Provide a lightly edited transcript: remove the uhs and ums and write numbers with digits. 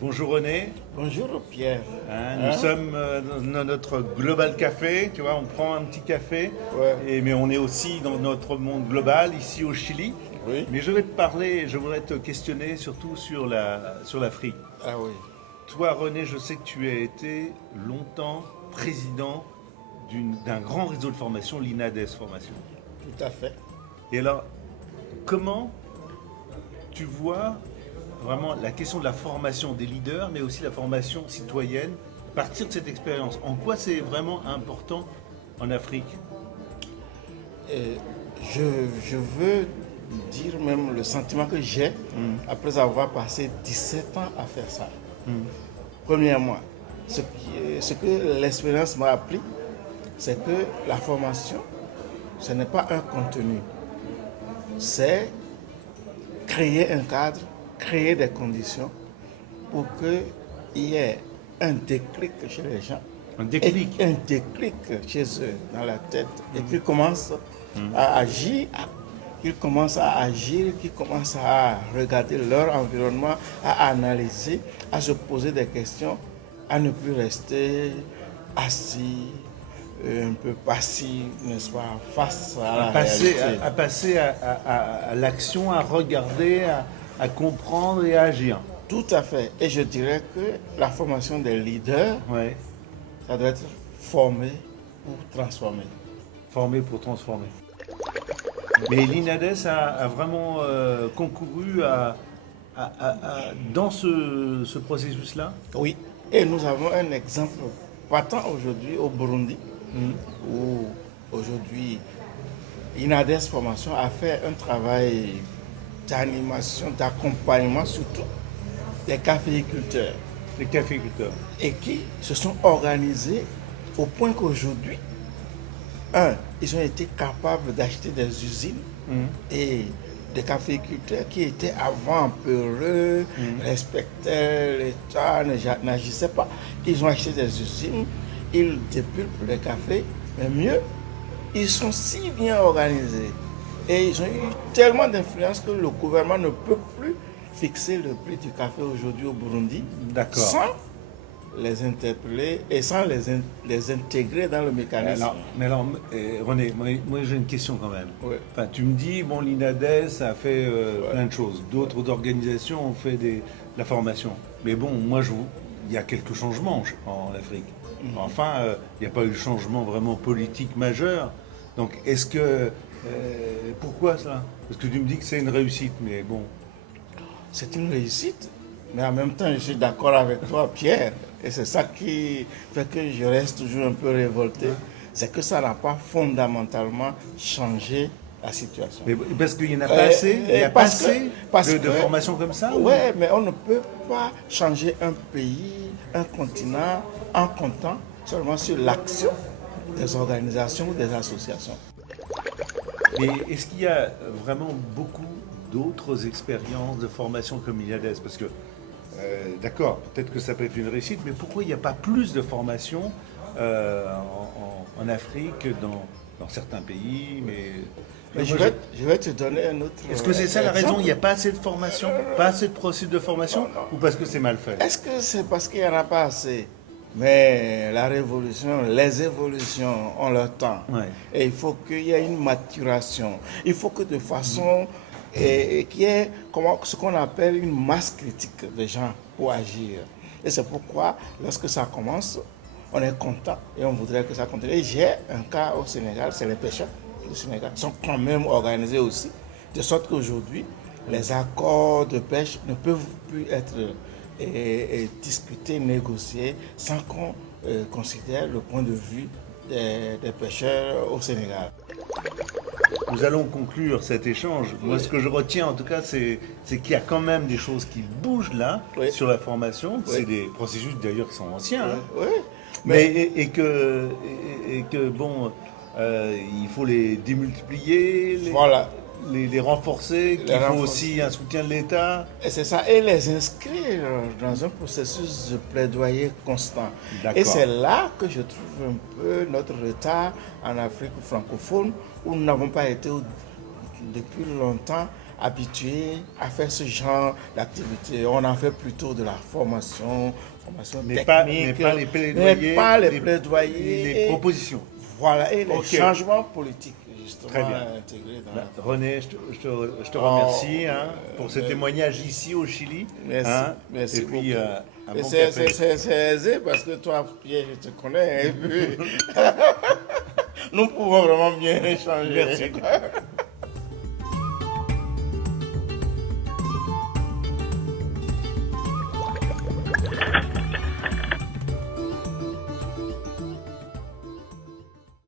Bonjour René. Bonjour Pierre. Nous sommes dans notre Global Café, tu vois, on prend un petit café, Ouais. mais on est aussi dans notre monde global, ici au Chili. Oui. Mais je vais te parler, je voudrais te questionner surtout sur l'Afrique. Ah oui. Toi René, je sais que tu as été longtemps président d'un grand réseau de formation, l'INADES Formation. Tout à fait. Et alors, comment tu vois vraiment la question de la formation des leaders, mais aussi la formation citoyenne, à partir de cette expérience? En quoi c'est vraiment important en Afrique? Et je veux dire même le sentiment que j'ai après avoir passé 17 ans à faire ça. Premièrement, ce que l'expérience m'a appris, c'est que la formation, ce n'est pas un contenu. C'est créer un cadre, créer des conditions pour qu'il y ait un déclic chez les gens. Un déclic. Un déclic chez eux, dans la tête, et qu'ils commencent à agir, qu'ils commencent à regarder leur environnement, à analyser, à se poser des questions, à ne plus rester assis, un peu passif, n'est-ce pas, face à la réalité. À passer à l'action, à regarder, à comprendre et à agir. Tout à fait. Et je dirais que la formation des leaders, Ouais. ça doit être formé pour transformer. Former pour transformer. Mais l'INADES a vraiment concouru dans ce processus-là. Oui. Et nous avons un exemple patent aujourd'hui au Burundi, où aujourd'hui l'INADES Formation a fait un travail d'animation, d'accompagnement surtout des caféiculteurs. Les caféiculteurs. Et qui se sont organisés au point qu'aujourd'hui, ils ont été capables d'acheter des usines et des caféiculteurs qui étaient avant peureux, respectaient l'État, n'agissaient pas. Ils ont acheté des usines, ils dépulpent le café, mais mieux, ils sont si bien organisés et ils ont eu tellement d'influence que le gouvernement ne peut plus fixer le prix du café aujourd'hui au Burundi sans les interpeller et sans les intégrer dans le mécanisme. René, moi j'ai une question quand même. Oui. Enfin, tu me dis, bon, l'INADES a fait plein de choses. D'autres organisations ont fait de la formation. Mais bon, il y a quelques changements en Afrique. Enfin, il n'y a pas eu de changement vraiment politique majeur. Donc, est-ce que... pourquoi ça? Parce que tu me dis que c'est une réussite, mais bon... C'est une réussite, mais en même temps, je suis d'accord avec toi, Pierre. Et c'est ça qui fait que je reste toujours un peu révolté. C'est que ça n'a pas fondamentalement changé la situation. Mais parce qu'il n'y en a pas assez, il n'y a pas assez de formation comme ça? Oui, mais on ne peut pas changer un pays, un continent, en comptant seulement sur l'action des organisations ou des associations. Mais est-ce qu'il y a vraiment beaucoup d'autres expériences de formation comme l'INADES? Parce que, d'accord, peut-être que ça peut être une réussite, mais pourquoi il n'y a pas plus de formation en Afrique, dans certains pays, mais je vais te donner un autre. Est-ce que c'est ça la exemple. raison? Il n'y a pas assez de formation, pas assez de processus de formation, ou parce que c'est mal fait? Est-ce que c'est parce qu'il n'y en a pas assez? Mais la révolution, les évolutions ont leur temps. Ouais. Et il faut qu'il y ait une maturation. Il faut que de façon... et qu'il y ait ce qu'on appelle une masse critique de gens pour agir. Et c'est pourquoi, lorsque ça commence, on est content et on voudrait que ça continue. Et j'ai un cas au Sénégal, c'est les pêcheurs du Sénégal qui sont quand même organisés aussi, de sorte qu'aujourd'hui, les accords de pêche ne peuvent plus être discutés, négociés, sans qu'on considère le point de vue des pêcheurs au Sénégal. Nous allons conclure cet échange. Moi, ce que je retiens, en tout cas, c'est qu'il y a quand même des choses qui bougent là, sur la formation. C'est des processus, d'ailleurs, qui sont anciens. Oui. Et que bon, il faut les démultiplier, les renforcer, qu'il faut aussi un soutien de l'État. Et c'est ça, et les inscrire dans un processus de plaidoyer constant. Et c'est là que je trouve un peu notre retard en Afrique francophone, où nous n'avons pas été depuis longtemps habitués à faire ce genre d'activité. On en fait plutôt de la formation mais technique, pas les plaidoyers, mais pas les plaidoyers, les propositions. Voilà, et les Ok. changements politiques, justement, Très bien. intégrés dans la... René, je te remercie pour ce témoignage ici au Chili. Merci, hein. merci Et puis, beaucoup. un Et bon c'est café. aisé parce que toi, Pierre, je te connais. Et puis, nous pouvons vraiment bien échanger. Merci.